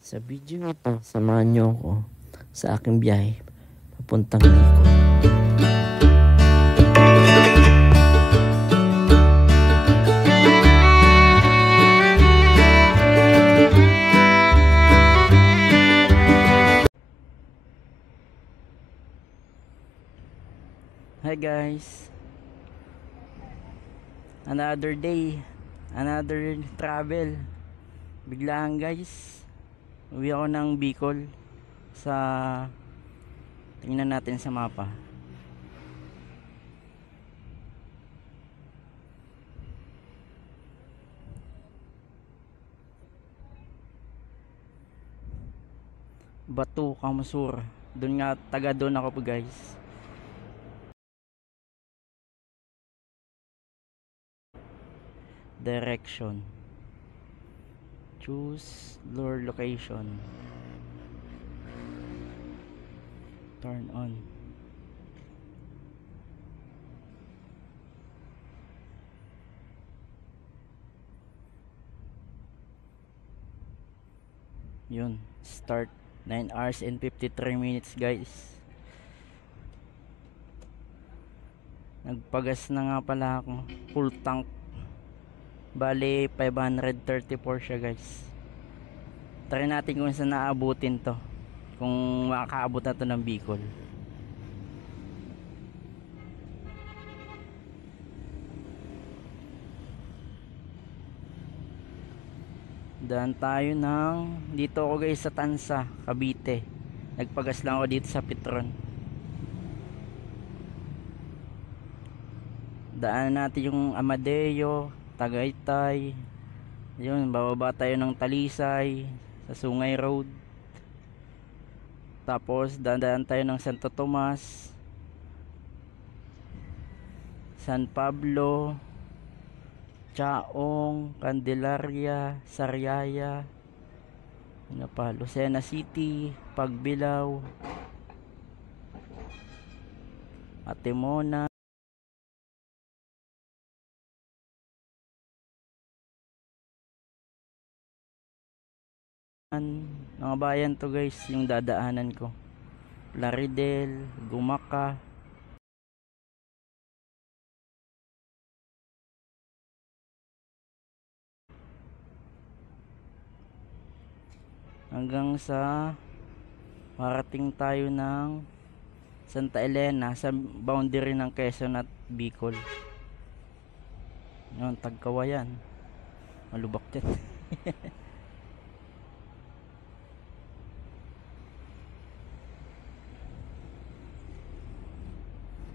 Sa video ito, samahan niyo ako sa aking biyahe papuntang Bicol. Hi guys, another day, another travel. Biglaan guys, uwi ako ng Bicol. Tingnan natin sa mapa. Batu, Kamusur. Taga doon ako po guys. Direction, choose lure location, turn on. Yun, start. 9 hours and 53 minutes guys. Nagpagas na nga pala ako, full tank. Bali 534 siya guys. Try natin kung saan naabutin to, kung makakaabot na to ng Bicol. Daan tayo dito ako guys sa Tansa, Cavite. Nagpagas lang ako dito sa Petron. Daan natin yung Amadeo, Tagaytay. Yun, bababa tayo ng Talisay sa Sungay Road. Tapos dadaan tayo ng Santo Tomas, San Pablo, Chaong, Candelaria, Sariaya, ano pa, Lucena City, Pagbilao, Atimona. Mga bayan to guys yung dadaanan ko. Plaridel, Gumaka, hanggang sa marating tayo ng Santa Elena sa boundary ng Quezon at Bicol. Yun, Tagkawayan, malubak dyan.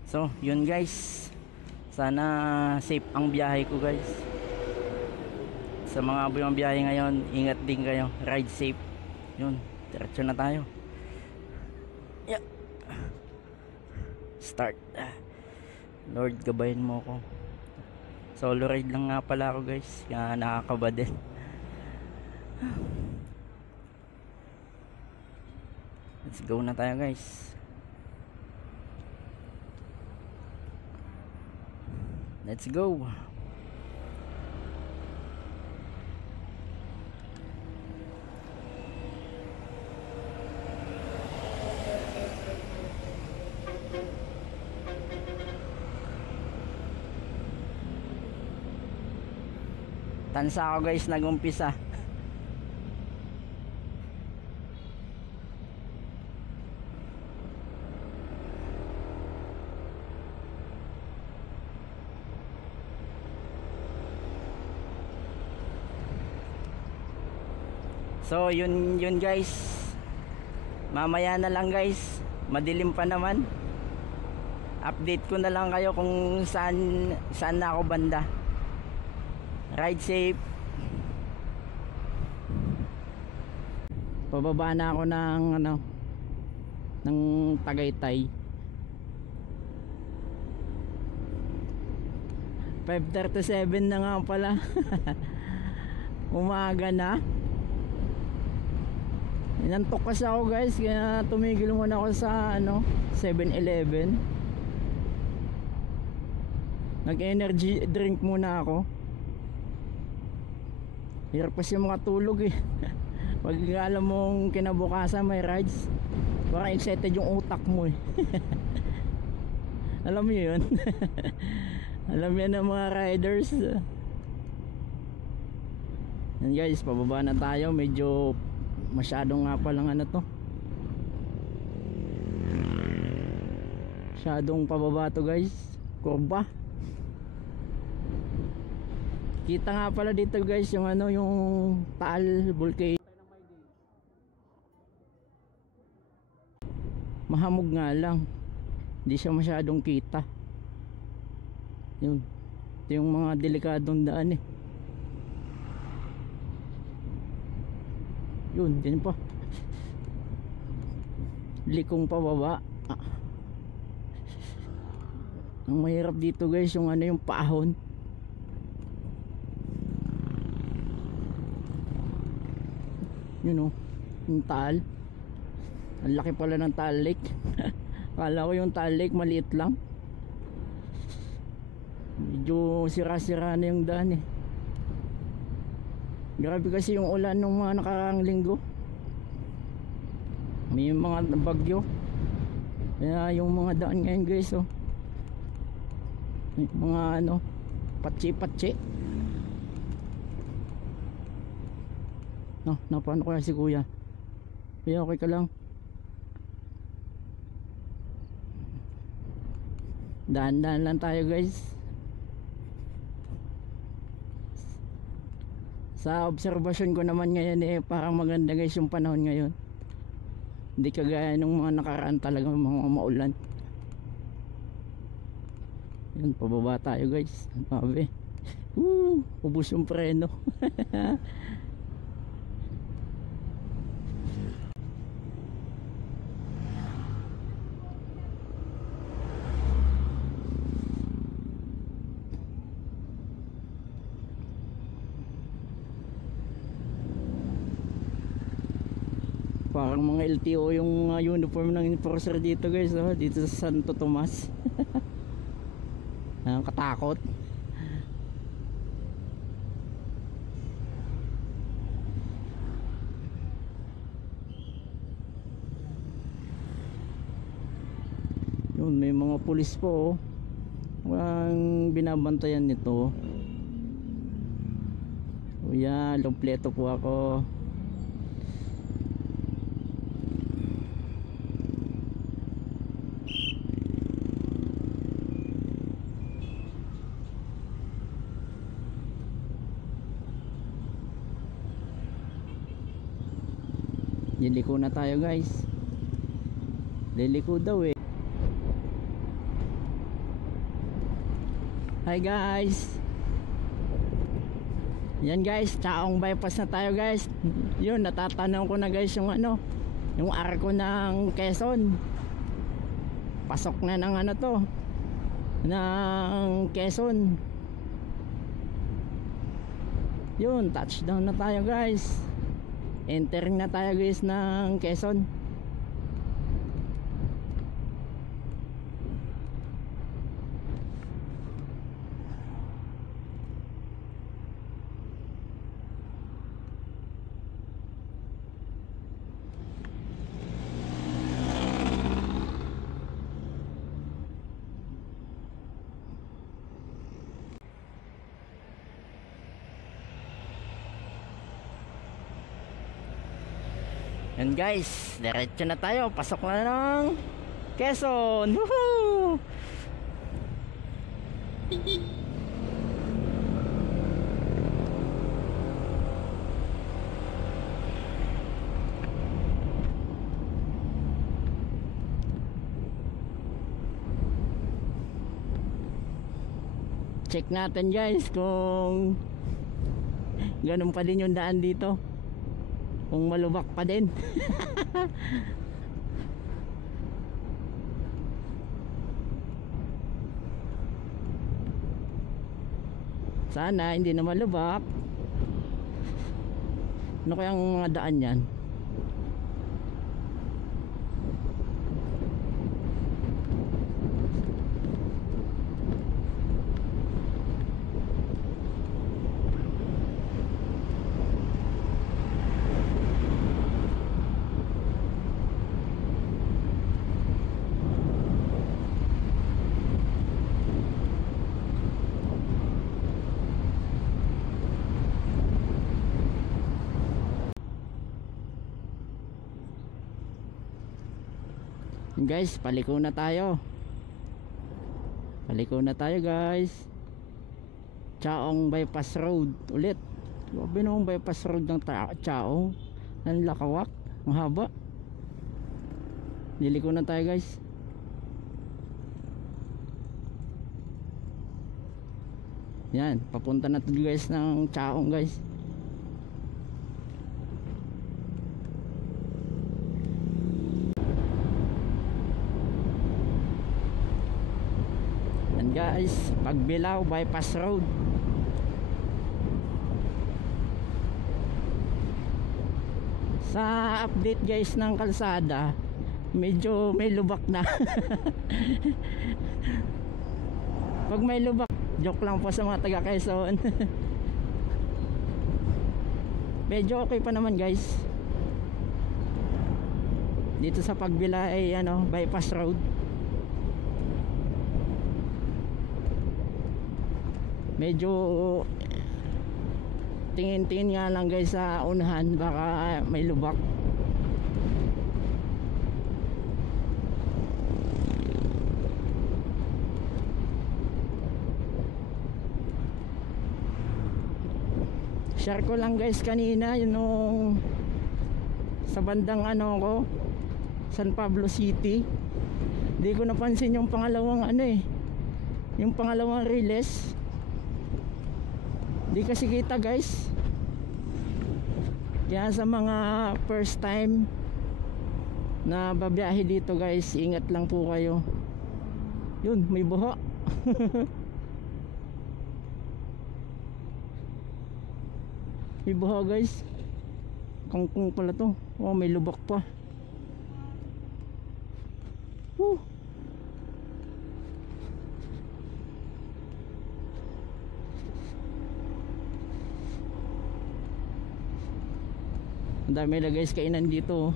So yun guys, sana safe ang biyahe ko guys. Sa mga buyong biyahe ngayon, ingat din kayo, ride safe. Yun, diretso na tayo. Yeah. Start. Lord, gabayan mo ko. Solo ride lang nga pala ako guys, kaya nakakaba din. Let's go na tayo guys. Let's go. Tansa ako guys, nagumpisa. So yun guys, mamaya na lang guys, madilim pa naman. Update ko na lang kayo kung saan na ako banda. Ride safe. Pababa na ako ng Tagaytay. 5:37 na nga pala. Umaga na. Inantok kasi ako guys, kaya tumigil muna ako sa 7-Eleven. Nag-energy drink muna ako. Hirap kasi makatulog eh. Pag alam mong kinabukasan may rides, parang excited yung utak mo eh. Alam mo yun. Alam yan ng mga riders. Yan guys, pababa na tayo. Medyo masyadong nga palang ano to, masyadong pababa to guys, kurba. Kita nga pala dito guys yung ano, yung Taal Volcano. Mahamog nga lang, hindi siya masyadong kita. Yun, ito yung mga delikadong daan eh. Yun, din pa likong pababa. Ang mahirap dito guys yung ano, yung paahon. Yun o, yung Taal. Ang laki pala ng Taal Lake. Kala ko yung Taal Lake maliit lang. Medyo sira-sira na yung daan eh. Grabe kasi yung ulan ng mga nakaraang linggo. May mga bagyo. Kaya yung mga daan ngayon guys oh, may mga ano, patsi-patsi. No, napano ko si kuya. Kuya, okay ka lang? Daan-daan lang tayo guys. Sa obserbasyon ko naman ngayon eh, parang maganda guys yung panahon ngayon. Hindi kagaya nung mga nakaraan talaga, mga maulan. Yun, pababa tayo guys. Mabe. Ubus yung preno. Parang mga LTO yung uniform ng enforcer dito guys oh, dito sa Santo Tomas. Katakot. Yun, may mga pulis po oh, ang binabantayan nito. O yan, lumpleto po ako. Liliko na tayo guys. Liliko daw eh. Hi guys. Yan guys, Chaong bypass na tayo guys. Yun, natatanaw ko na guys yung ano, yung arko ng Quezon. Pasok na ng ano to, ng Quezon. Yun, touchdown na tayo guys. Entering na tayo guys ng Quezon. Yan guys, diretso na tayo. Pasok na ng Quezon. Woohoo! Check natin guys kung ganun pa din yung daan dito, kung malubak pa din. Sana hindi na malubak. Ano kayang mga daan yan? Guys, paliko na tayo. Paliko na tayo guys. Chaong Bypass Road ulit. Grabe naman bypass road ng Chaong. Ang lakawak, mahaba. Liliko na tayo guys. Yan, papunta na to guys ng Chaong guys. Yan guys, Pagbilao Bypass Road. Sa update guys ng kalsada, medyo may lubak na. Pag may lubak, joke lang po sa mga taga Quezon. Medyo okay pa naman guys. Dito sa Pagbilao ay bypass road. Medyo tingin-tingin nga lang guys sa unahan, baka may lubak. Share ko lang guys kanina yung sa bandang ko, San Pablo City. Hindi ko napansin yung pangalawang yung pangalawang riles. Di kasi kita guys. Kaya sa mga first time na babiyahe dito guys, ingat lang po kayo. Yun, may buho. May buho guys. Kangkong pala to. Oh, may lubak pa. Woo. Ang dami na guys kainan dito.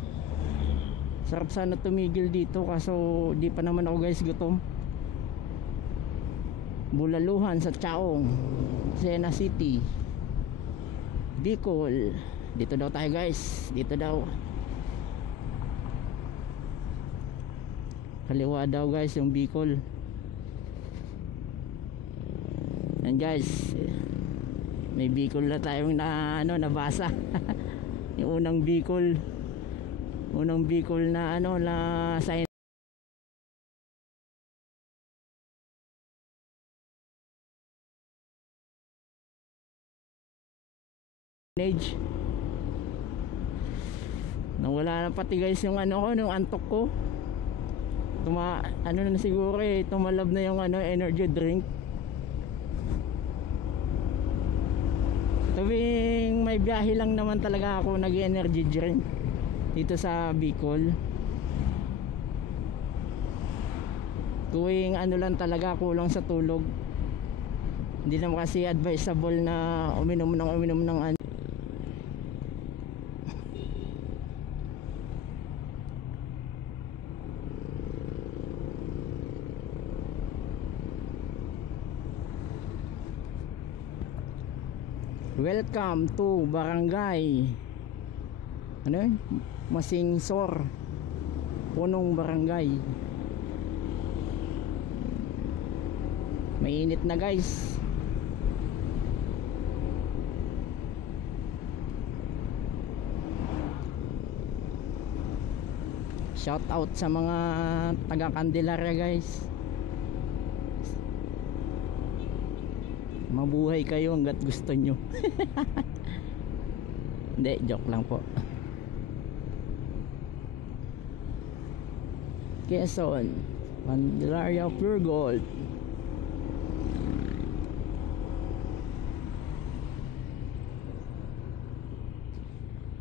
Sarap sana tumigil dito, kaso di pa naman ako guys gutom. Bulaluhan sa Chaong, Sena City, Bicol. Dito daw tayo guys. Dito daw. Kaliwa daw guys yung Bicol. And guys, may Bicol na tayong nabasa. Yung unang Bicol na na sign. Nawala na pati guys yung yung antok ko. Na siguro tumalab na yung energy drink. Tuwing may biyahe lang naman talaga ako nag-energy drink dito sa Bicol. Tuwing lang talaga, kulang sa tulog. Hindi naman kasi advisable na uminom ng Welcome to Barangay Masingsor, Punong Barangay. Mainit na guys. Shout out sa mga taga Candelaria guys. Mabuhay kayo hanggat gusto nyo. Hindi, joke lang po. Quezon, Candelaria Pure Gold.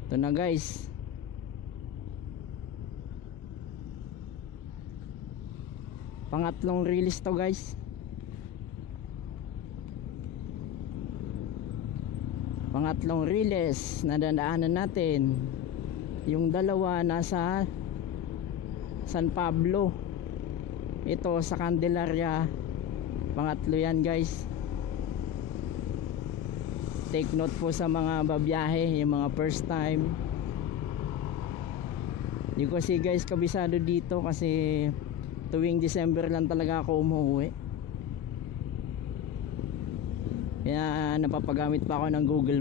Ito na guys. Pangatlong release to guys. Pangatlong release na dadaanan natin. Yung dalawa nasa San Pablo, ito sa Candelaria. Pangatlo yan guys. Take note po sa mga babiyahe, yung mga first time. Hindi ko kasi guys kabisado dito kasi tuwing December lang talaga ako umuwi. Kaya napapagamit pa ako ng Google.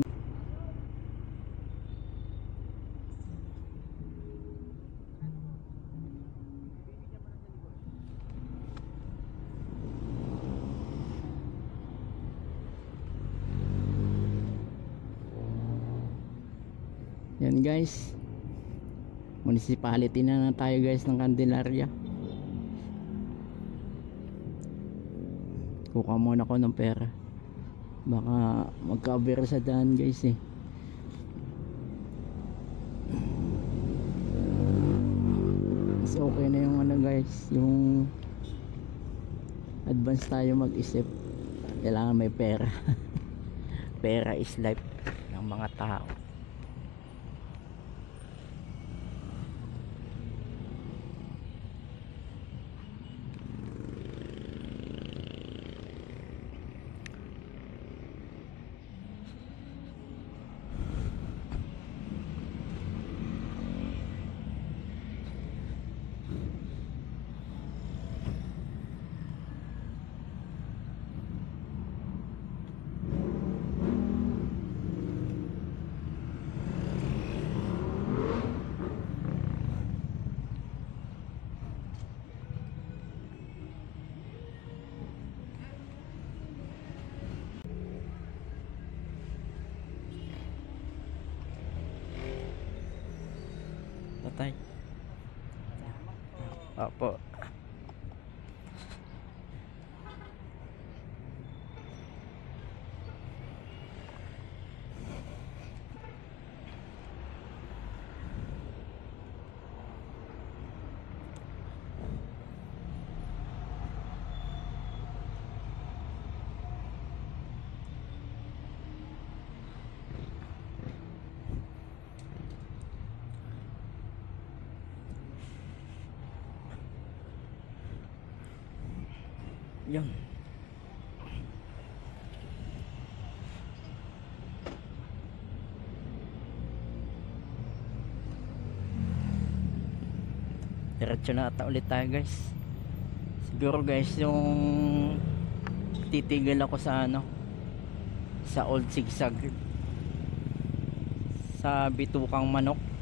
Yan guys, municipality na tayo guys ng Candelaria. Kuha muna ako ng pera, baka magka-over sa daan guys eh. Mas okay na yung ano guys, yung advance tayo mag-isip. Kailangan may pera. Pera is life ng mga tao. Tatay. Opo. Yun. Diretso na ata ulit tayo guys. Siguro guys yung titigil ako sa ano, sa Old Sigsag, sa Bitukang Manok.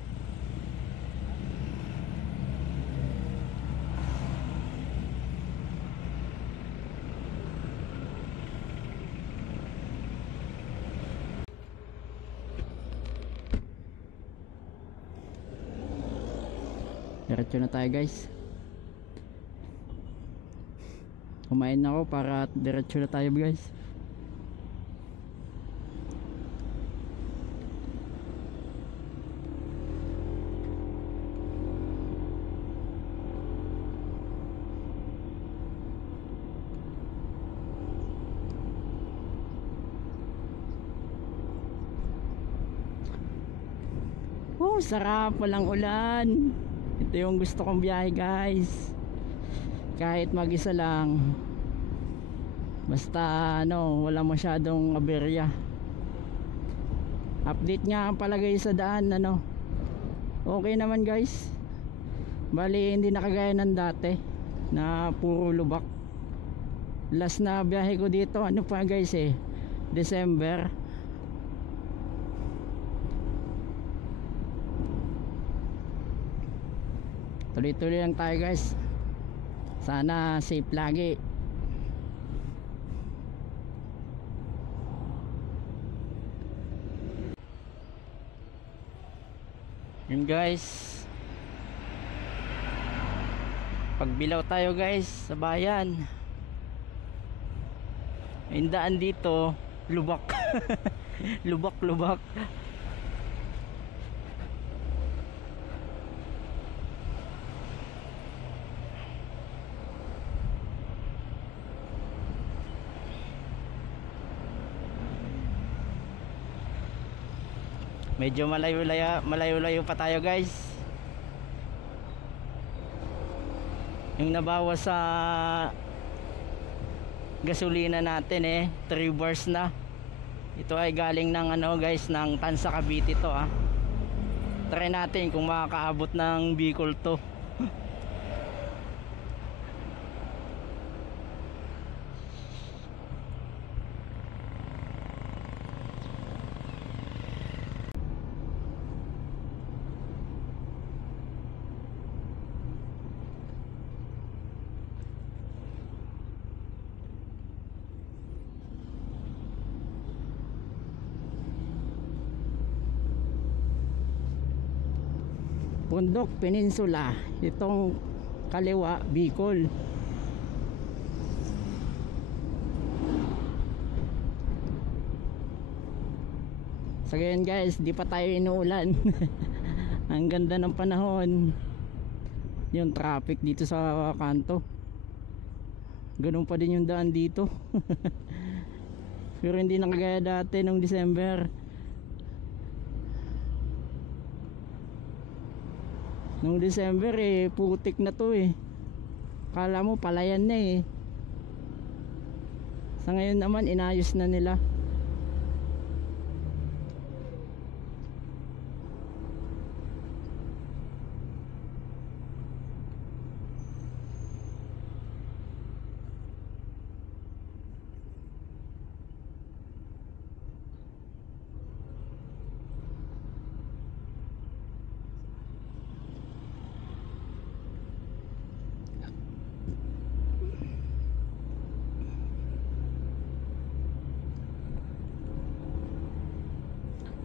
Diretso na tayo guys. Kumain na ako para diretso na tayo guys. Oh, sarap, walang ulan. Ito yung gusto kong biyahe guys. Kahit mag-isa lang, basta ano, wala masyadong aberya. Update nga ang palagay sa daan, ano, okay naman guys. Bali hindi na kagaya ng dati na puro lubak. Last na biyahe ko dito ano pa guys eh, December. Tuloy-tuloy lang tayo guys. Sana safe lagi. Yun guys, pagbilaw tayo guys sa bayan. Yung daan dito lubak. Lubak. Medyo malayo-layo pa tayo guys. Yung nabawas sa gasolina natin eh, 3 bars na. Ito ay galing ng ano guys, ng Tansa Cavite to ah. Try natin kung makakaabot ng Bicol to. Bundok Peninsula, itong kaliwa Bicol. So ngayon guys, di pa tayo inuulan. Ang ganda ng panahon. Yung traffic dito sa kanto, ganun pa din yung daan dito. Pero hindi na kagaya dati nung December. Nung December putik na to kala mo palayan na Sa ngayon naman inayos na nila.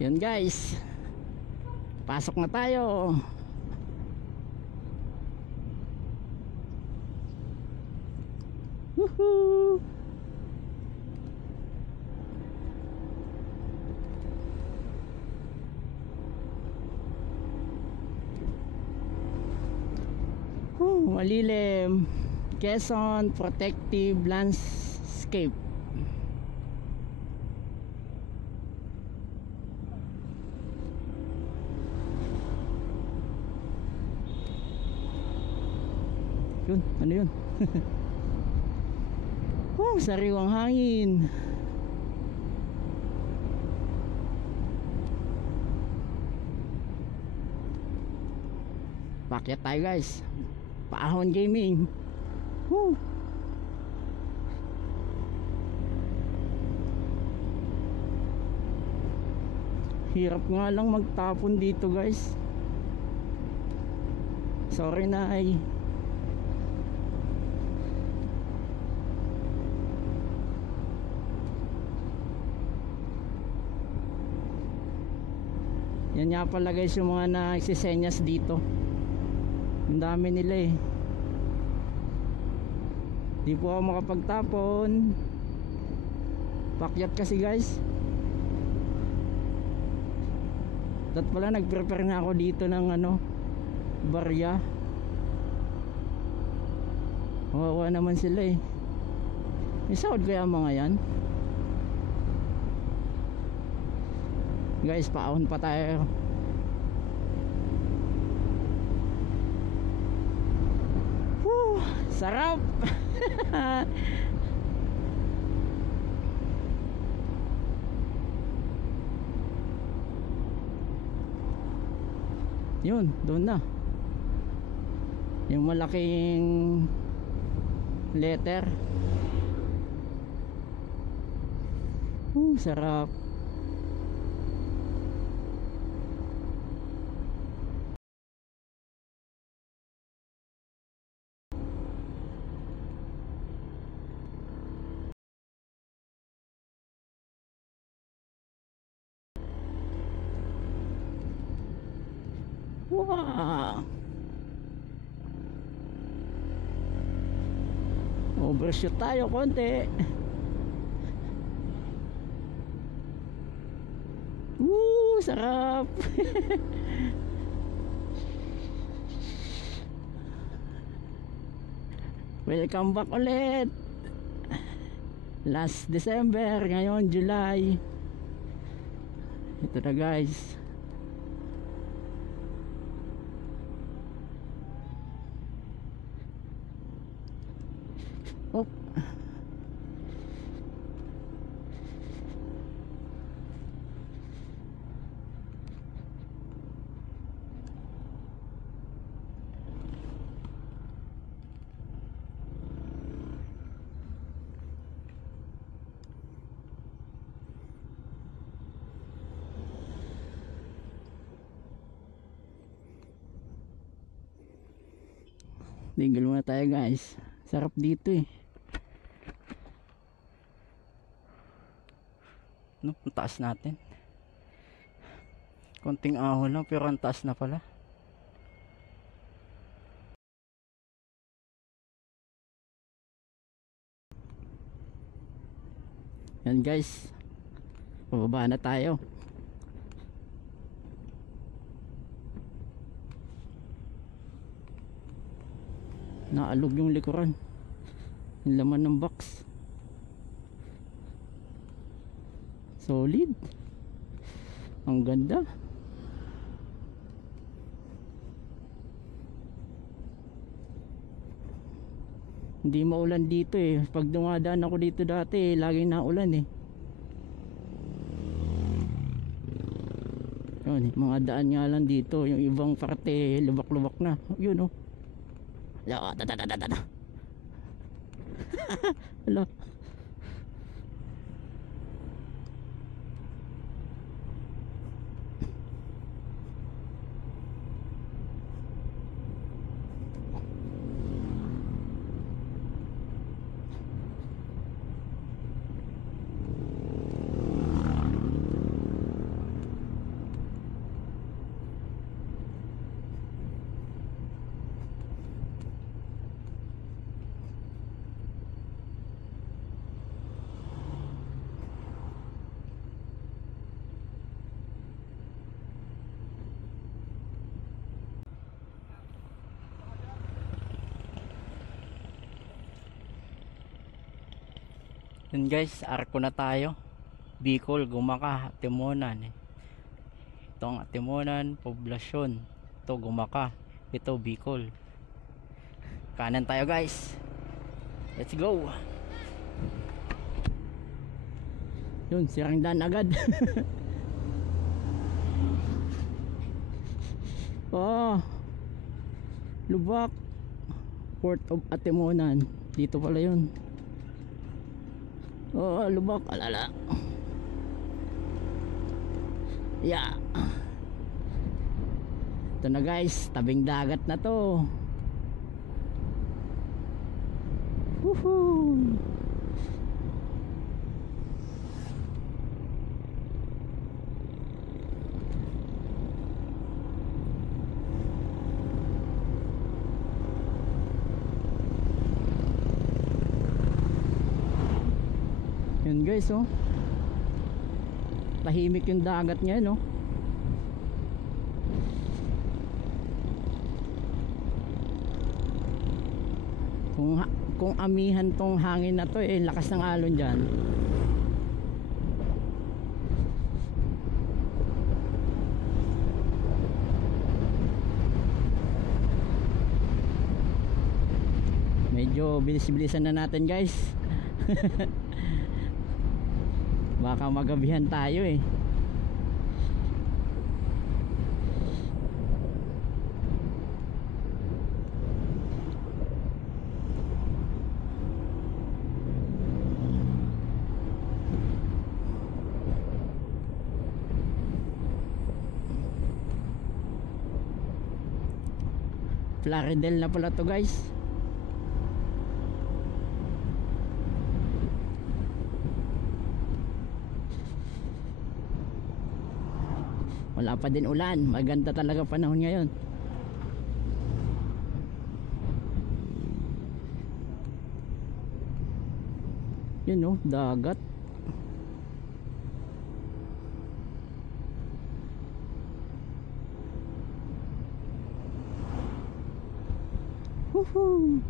Yun guys, pasok na tayo. Woohoo! Malilim. Quezon Protective Landscape. Yun, ano yun? Sariwang hangin. Pakyat tayo guys. Paahon Gaming. Hirap nga lang magtapon dito guys. Sorry na Yan nga pala guys yung mga nagsisenyas dito. Ang dami nila Di po ako makapagtapon. Pakyat kasi guys. Dat pala nag-prepare na ako dito ng barya. Wawa naman sila May sahod kaya mga yan? Guys, paahon pa tayo. Sarap. Yun, doon na yung malaking letter. Sarap. Wow. Overshoot tayo konti. Sarap. Welcome back ulit. Last December, ngayon July. Ito na guys. Oh. Tinggal muna tayo guys. Sarap dito eh. No, ang taas natin. Konting ahon lang pero ang taas na pala. Yan guys. Pababa na tayo. Naalog yung likuran. Yung laman ng box. Solid. Ang ganda. Hindi maulan dito eh. Pag dumadaan ako dito dati, laging naulan eh. Yun, mga daan nga lang dito. Yung ibang parte, lubak-lubak na. Yun oh. Hala. Yun guys, arko na tayo. Bicol, Gumaka, Timonan. Ito ang Timonan, Poblasyon. Ito Gumaka. Ito Bicol. Kanan tayo guys. Let's go. Yun, sirang daan agad. Oh, Lubak, Port of Atimonan. Dito pala yun. Oh, Lubak, alala. Yeah. Ito na guys, tabing dagat na to. Woohoo. Yun guys oh. Tahimik yung dagat niya no. Kung amihan tong hangin na to eh, lakas ng alon diyan. Medyo bilis-bilisan na natin guys. Baka magabihan tayo eh. Plaridel na pala to guys. Wala pa din ulan. Maganda talaga panahon ngayon. Yun oh, dagat. Woohoo.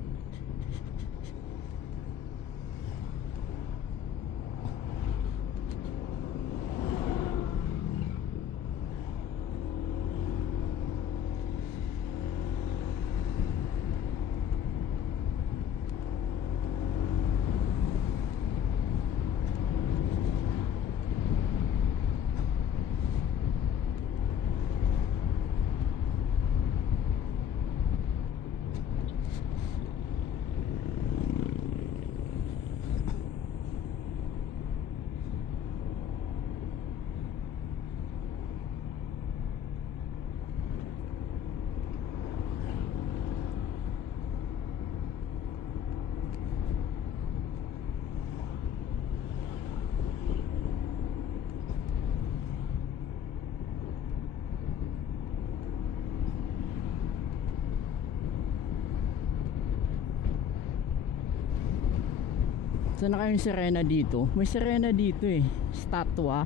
Saan na kayong sirena dito? May sirena dito eh. Statwa.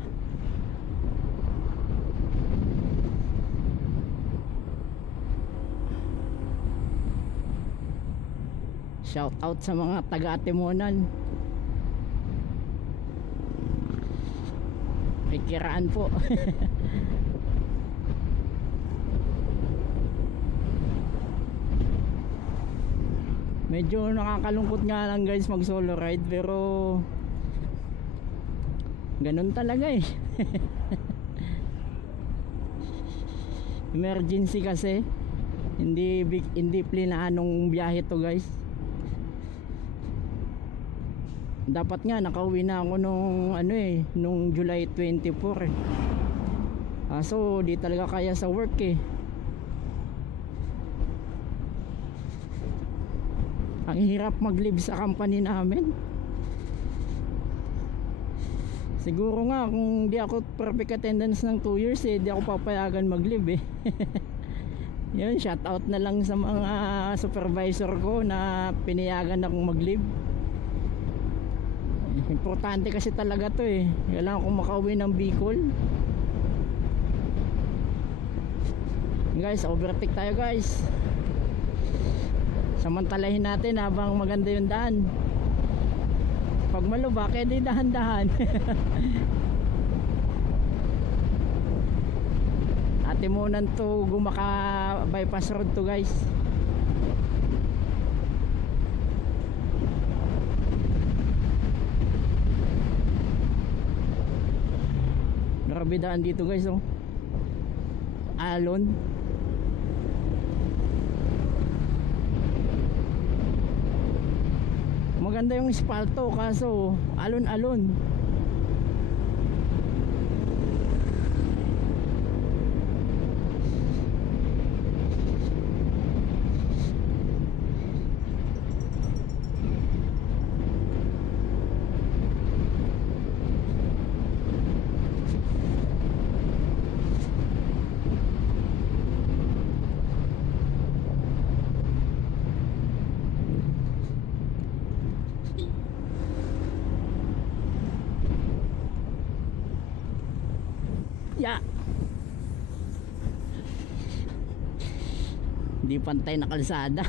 Shout out sa mga taga Atimonan. Kikiraan po. Medyo nakakalungkot nga lang guys mag solo ride, pero ganun talaga eh. Emergency kasi. Hindi plinaanong biyahe to guys. Dapat nga nakauwi na ako nung July 24 eh. So di talaga kaya sa work eh. Ang hirap mag-leave sa company namin. Siguro nga kung di ako perfect attendance ng 2 years eh, di ako papayagan mag-leave eh. Yun, shout out na lang sa mga supervisor ko na pinayagan akong mag-leave. Importante kasi talaga to eh. Kailangan kong makauwi ng Bicol. Guys, overtake tayo guys. Samantalahin natin habang maganda yung daan. Pag malubak, edi dahan-dahan. Atimonan to Gumaka bypass road to guys. Grabe daan dito guys oh. Alon. Maganda yung espalto kaso alon-alon. Ya. Hindi pantay na kalsada.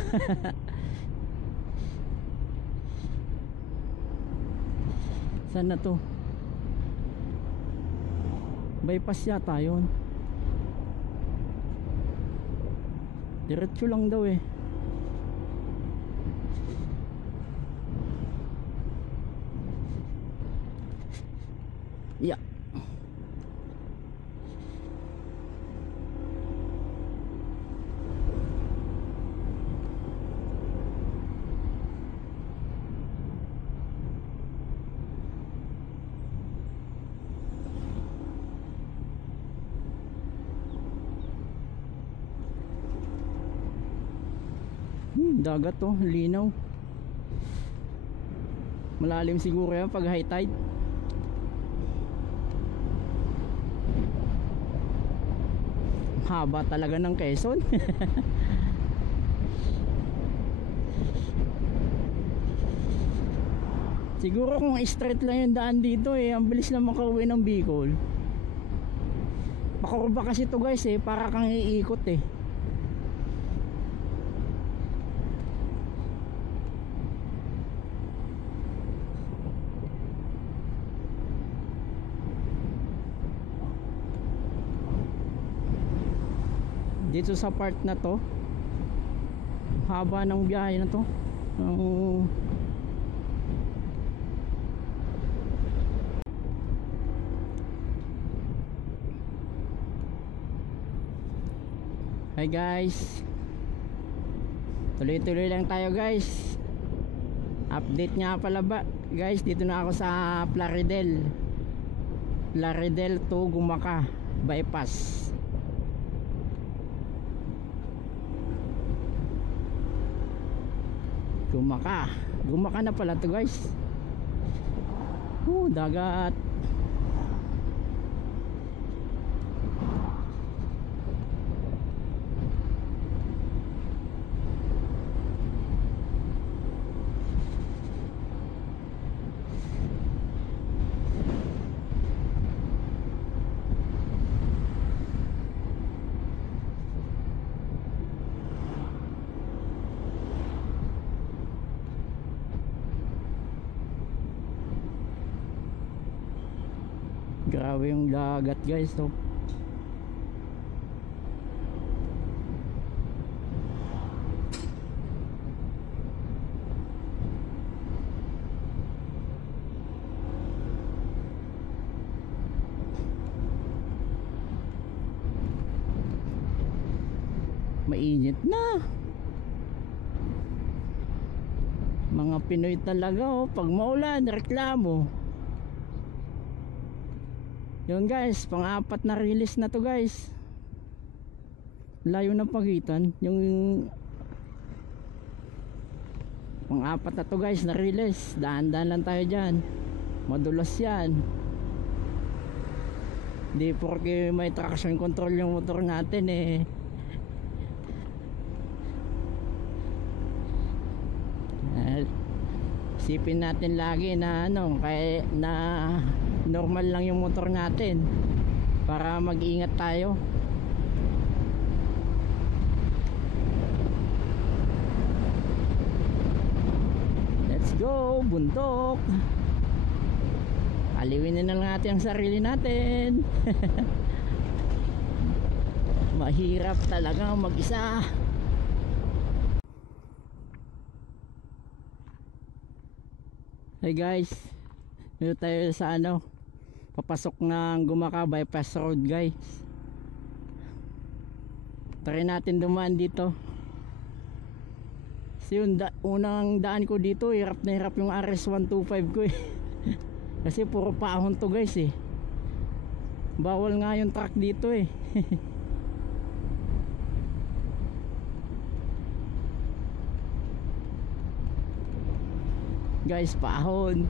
Saan na to? Bypass yata yun. Diretso lang daw eh. Ya. Dagat to, linaw. Malalim siguro yan pag high tide. Haba talaga ng Quezon. Siguro kung straight lang yung daan dito eh, ang bilis lang makauwi ng Bicol. Pakurba kasi to guys eh, para kang iikot eh. Dito sa part na to, haba ng biyahe na to. Hi guys, tuloy-tuloy lang tayo guys. Update nga pala ba guys, dito na ako sa Plaridel to Gumaka bypass. Gumaka na pala to guys. Dagat. Grabe yung dagat guys to. Mainit na. Mga Pinoy talaga oh, pag maulan reklamo. Yun guys, pang-apat na release na to guys. Layo ng pagitan. Yung pang-apat na to guys na release. Daan-daan lang tayo dyan. Madulas yan. Di porke may traction control yung motor natin eh. Isipin natin lagi na ano, kaya na normal lang yung motor natin para mag-ingat tayo. Let's go, bundok. Aliwin na lang natin ang sarili natin. Mahirap talaga mag-isa. Hey guys, dito tayo sa ano, papasok ng Gumaka bypass road guys. Try natin dumaan dito. Kasi yung unang daan ko dito, hirap na hirap yung RS125 ko eh. Kasi puro paahon to guys eh. Bawal nga yung truck dito eh. Guys, paahon.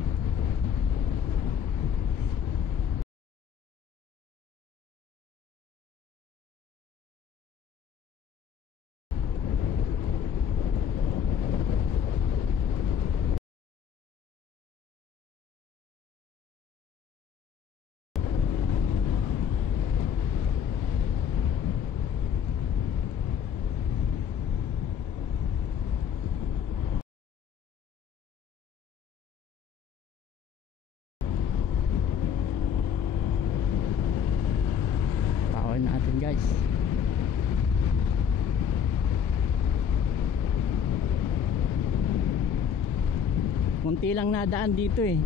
Natin guys, kunti lang nadaan dito eh.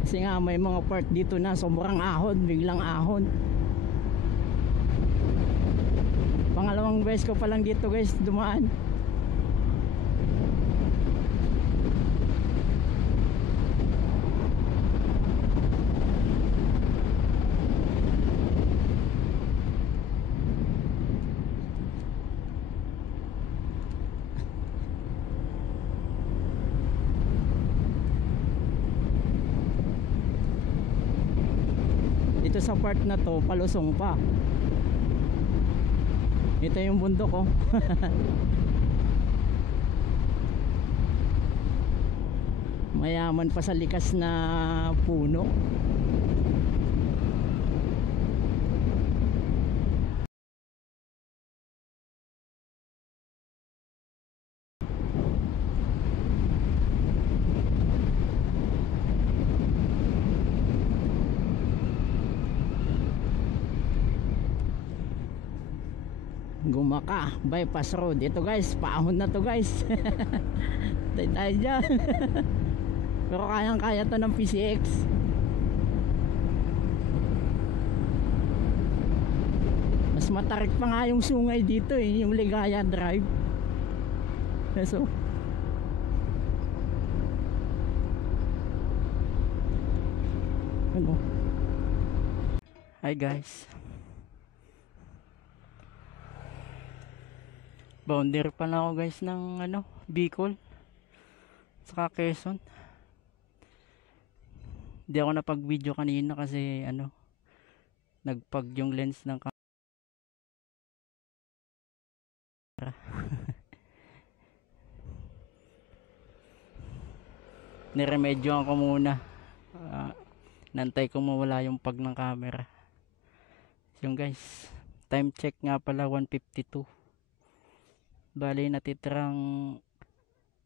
Kasi nga may mga part dito na sobrang ahon, biglang ahon. Pangalawang beses ko pa lang dito guys dumaan. Dito sa part na to palusong pa. Ito yung bundok oh. Mayaman pa sa likas na puno. Gumaka bypass road. Ito guys, paahon na to guys. Tayo dyan. Pero kayang kaya to ng PCX. Mas matarik pa nga yung sungay dito eh, yung Ligaya Drive. So ano? Hi guys, boundary pa na ako guys ng ano, Bicol saka Quezon. Hindi ako napag video kanina kasi ano, nagpag yung lens ng camera. Niremedyoan ko muna, nantay ko mawala yung pag ng camera. Yung guys, Time check nga pala 1:52. Bali natitirang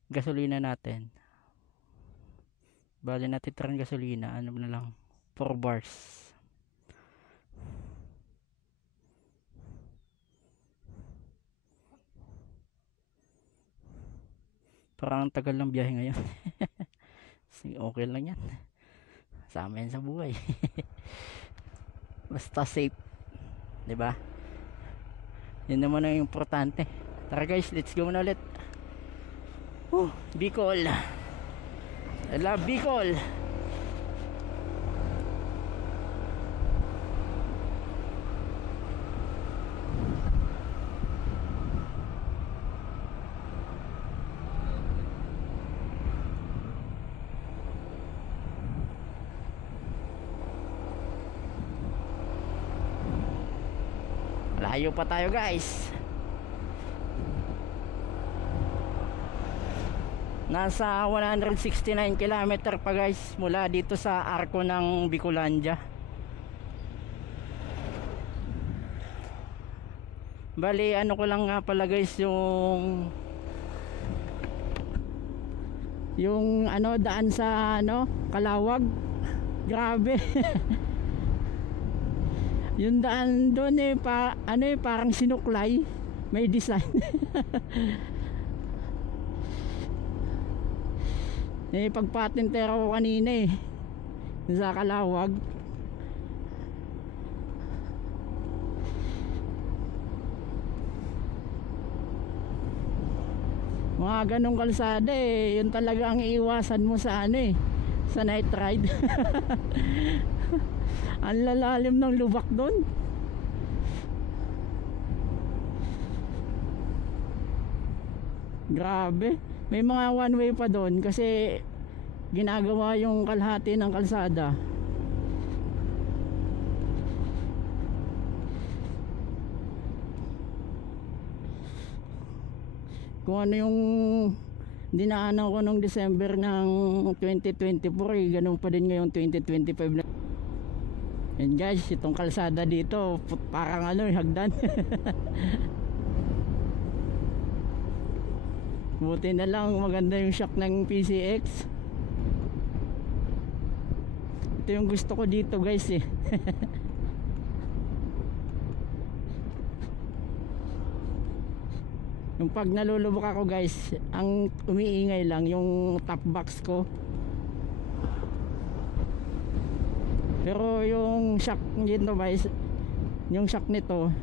gasolina natin. Bali natitirang gasolina, ano na lang, 4 bars. Parang ang tagal ng biyahe ngayon. Okay lang yan. Sama yan sa buhay. Basta safe. 'Di ba? Yun naman ang importante. Tara guys, let's go na ulit. Bicol. I love Bicol. Layo pa tayo guys. Nasa 169 km pa guys mula dito sa arko ng Bicolandia. Bali ano ko lang nga pala guys yung ano daan sa ano Kalawag. Grabe. Yung daan doon parang sinuklay, may design. Pagpatintero ko kanina sa Kalawag. Mga ganong kalsada yun talaga ang iiwasan mo sa sa night ride. Ang lalalim ng lubak doon. Grabe. May mga one way pa doon kasi ginagawa yung kalahati ng kalsada. Kung ano yung dinaanan ko nung December ng 2024 ganun pa din ngayon 2025 na. Yan guys, itong kalsada dito parang hagdan. Buti na lang maganda yung shock ng PCX. Ito yung gusto ko dito guys Yung pag nalulubok ako guys, ang umiingay lang yung top box ko. Pero yung shock nito guys, yung shock nito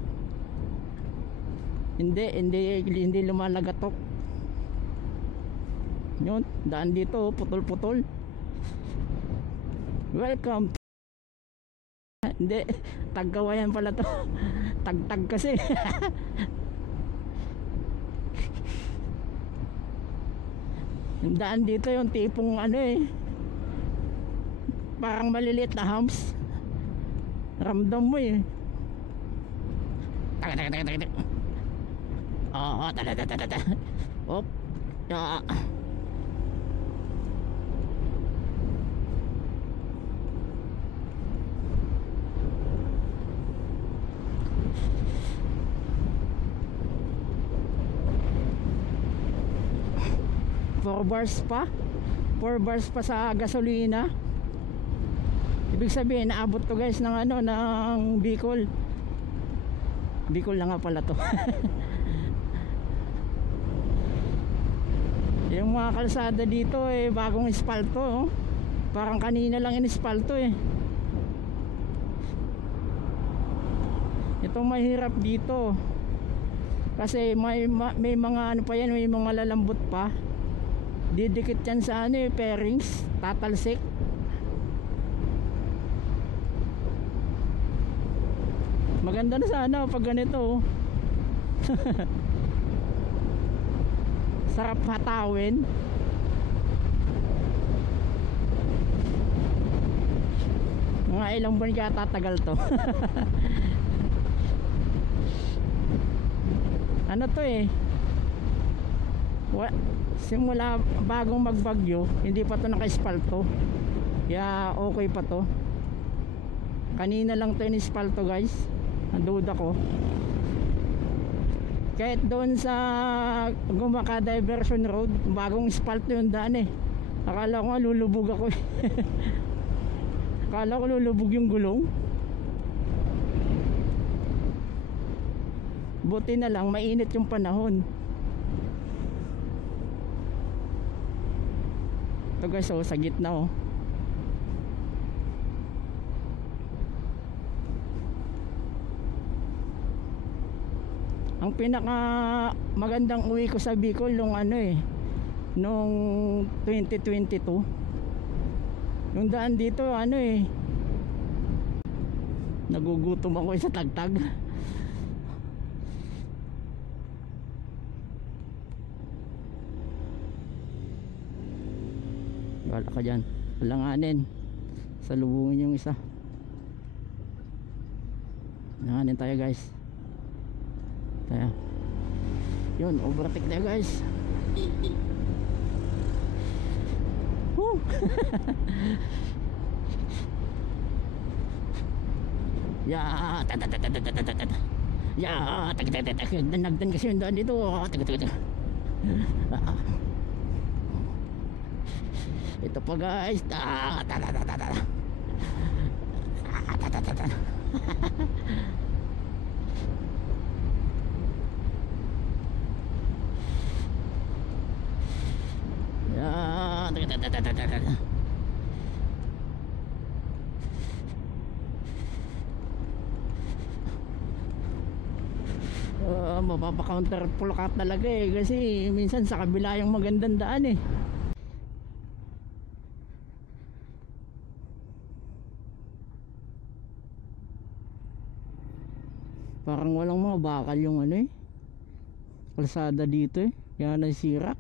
hindi lumalagatok. Yun, daan dito putol-putol. Welcome. Hindi, tagkawayan pala to. Tagtag kasi. Yung daan dito yung tipong parang maliliit na humps. Ramdam mo Taga. Oo, tada. Op. Ya. 4 bars pa 4 bars pa sa gasolina. Ibig sabihin naabot to guys ng ng Bicol na nga pala to. Yung mga kalsada dito bagong espalto parang kanina lang in-espalto Itong mahirap dito kasi may mga pa yan, may mga lalambot pa. Didikit yan sa pairings, tatalsik. Maganda na sana pag ganito sarap hatawin. Mga ilang buwan kaya tatagal to. Ano to simula bagong magbagyo hindi pa to naka-espalto, kaya okay pa to. Kanina lang to in-espalto guys. Ang duda ko. Kahit doon sa Gumaka Diversion Road, bagong asphalt yung daan eh. Akala ko nga lulubog ako eh. Akala ko lulubog yung gulong. Buti na lang mainit yung panahon. Ito guys, oh, sa gitna oh. Ang pinaka magandang uwi ko sa Bicol nung ano eh, nung 2022. Yung daan dito ano eh, nagugutom ako sa tagtag. Wala ka dyan, alanganin. Salubungin yung isa. Alanganin tayo guys. Tayo. Yun, overtake tayo guys. Woo! Ya, ya, nagdan kasi yung daan dito. Ito pa guys. Mapapa-counter pull cut talaga eh, kasi minsan sa kabila yung magandang daan eh. Parang walang mga bakal yung ano eh, kalsada dito eh, kaya nasira.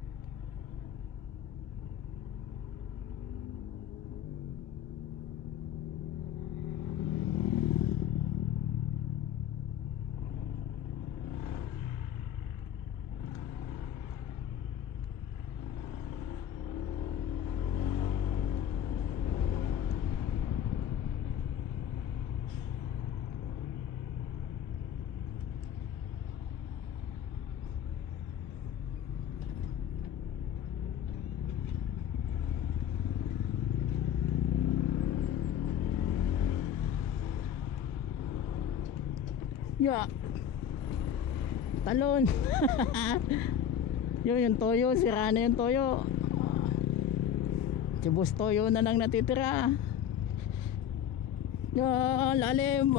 Ya, talon. Yung toyo, sira na yung toyo. Si Boss Toyo na lang natitira. Ya, lalim.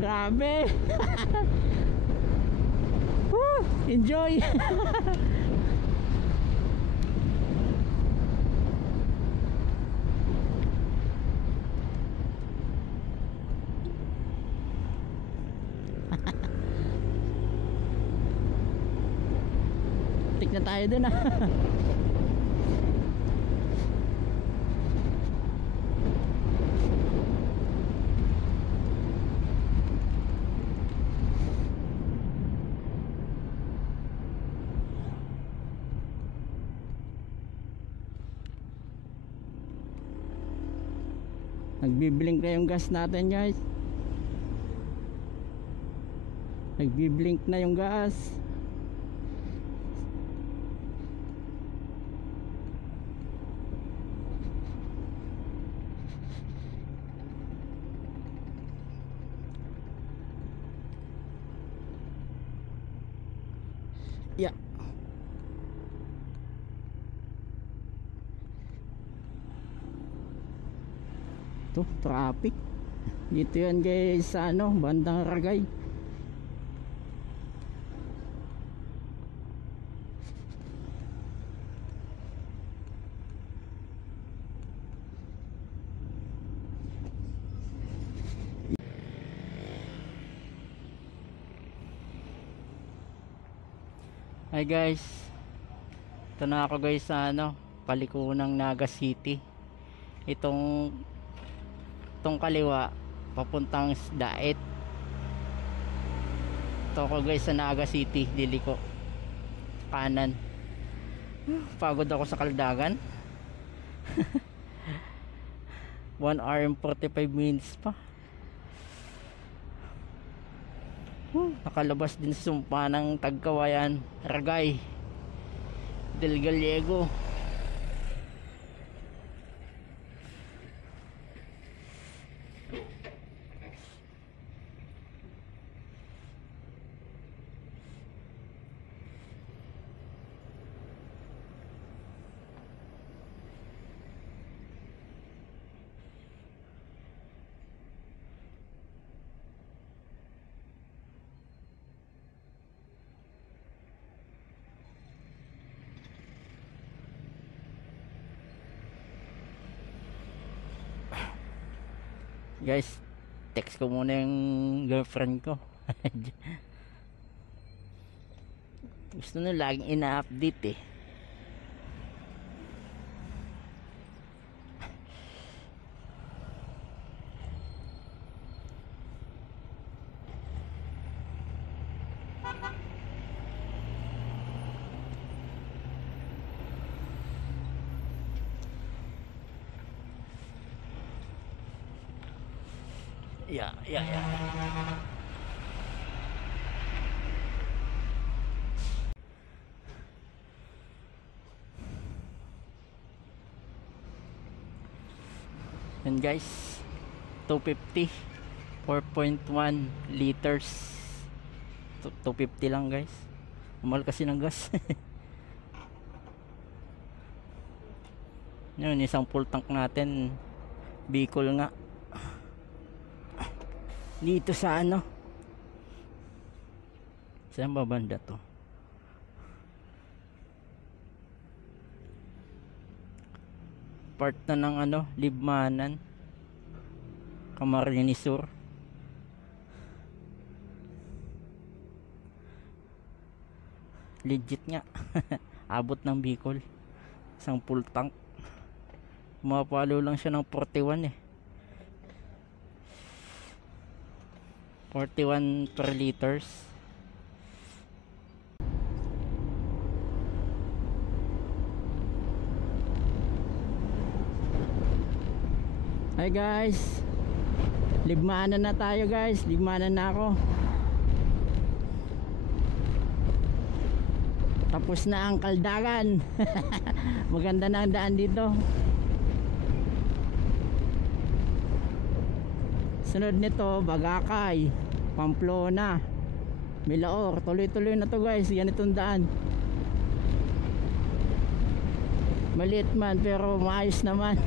Grabe. Enjoy. Na tayo dun ah. Nagbiblink na yung gas natin guys. Nagbiblink na yung gas. Ya. Tuh, traffic. Dito yan guys sa ano, bandang Ragay. Hi guys, ito na ako guys sa ano, paliko ng Naga City. Itong kaliwa papuntang Daet. Ito ako guys sa Naga City, liliko kanan. Pagod ako sa Kaldagan. 1 hour and 45 minutes pa. Nakalabas din sa sumpa ng Tagkawayan, Ragay, Del Gallego. Guys, text ko muna yung girlfriend ko. Gusto na laging ina-update eh. Yeah. And guys, 250, 4.1 liters. 250 lang guys. Mahal kasi ng gas. Yun, isang full tank natin Bicol nga. Dito sa ano, saan ba banda to? Part na ng ano, Libmanan, Camarines Sur. Legit nga. Abot ng Bicol. Isang full tank. Mapalo lang siya ng 41 eh. 41 per liters. Hi guys, Libmanan na tayo guys. Libmanan na ako. Tapos na ang Kaldagan. Maganda na ang daan dito. Sunod nito Bagakay, Pamplona, Milaor. Tuloy-tuloy na to guys. Ganitong daan. Maliit man pero maayos naman.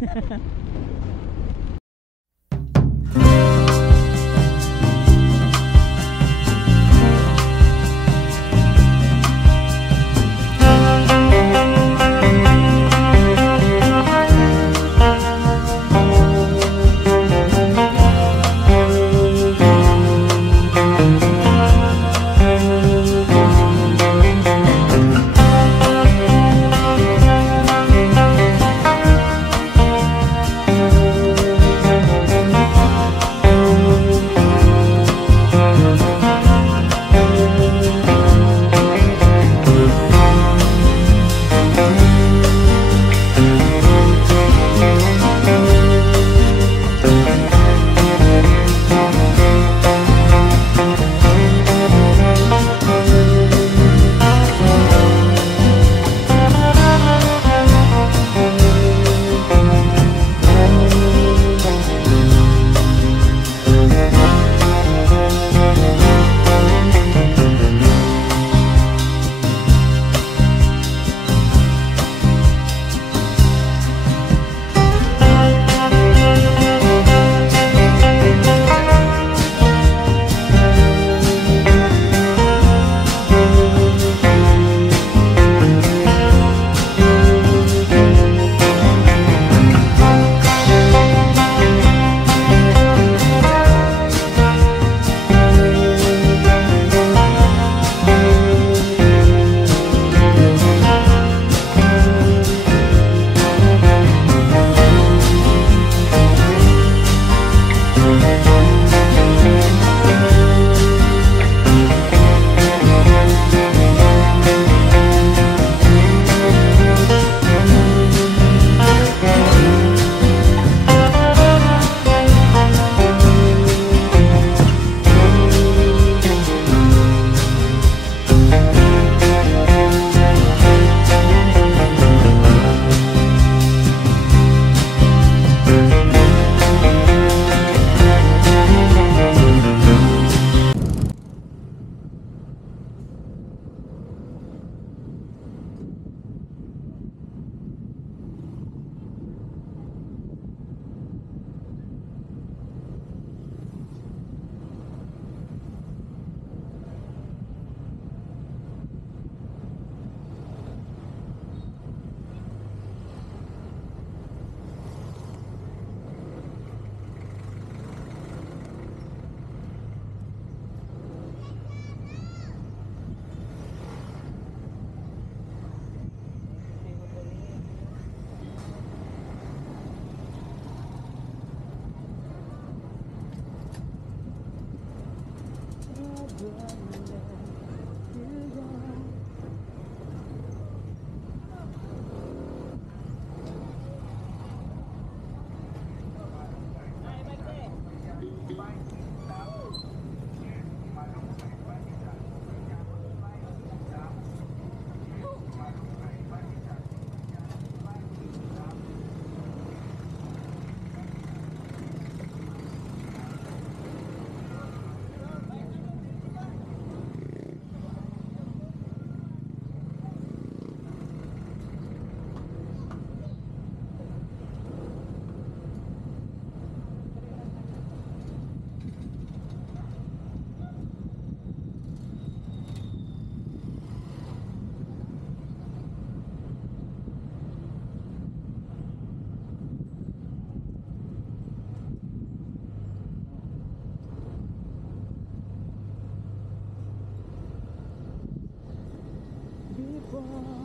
Before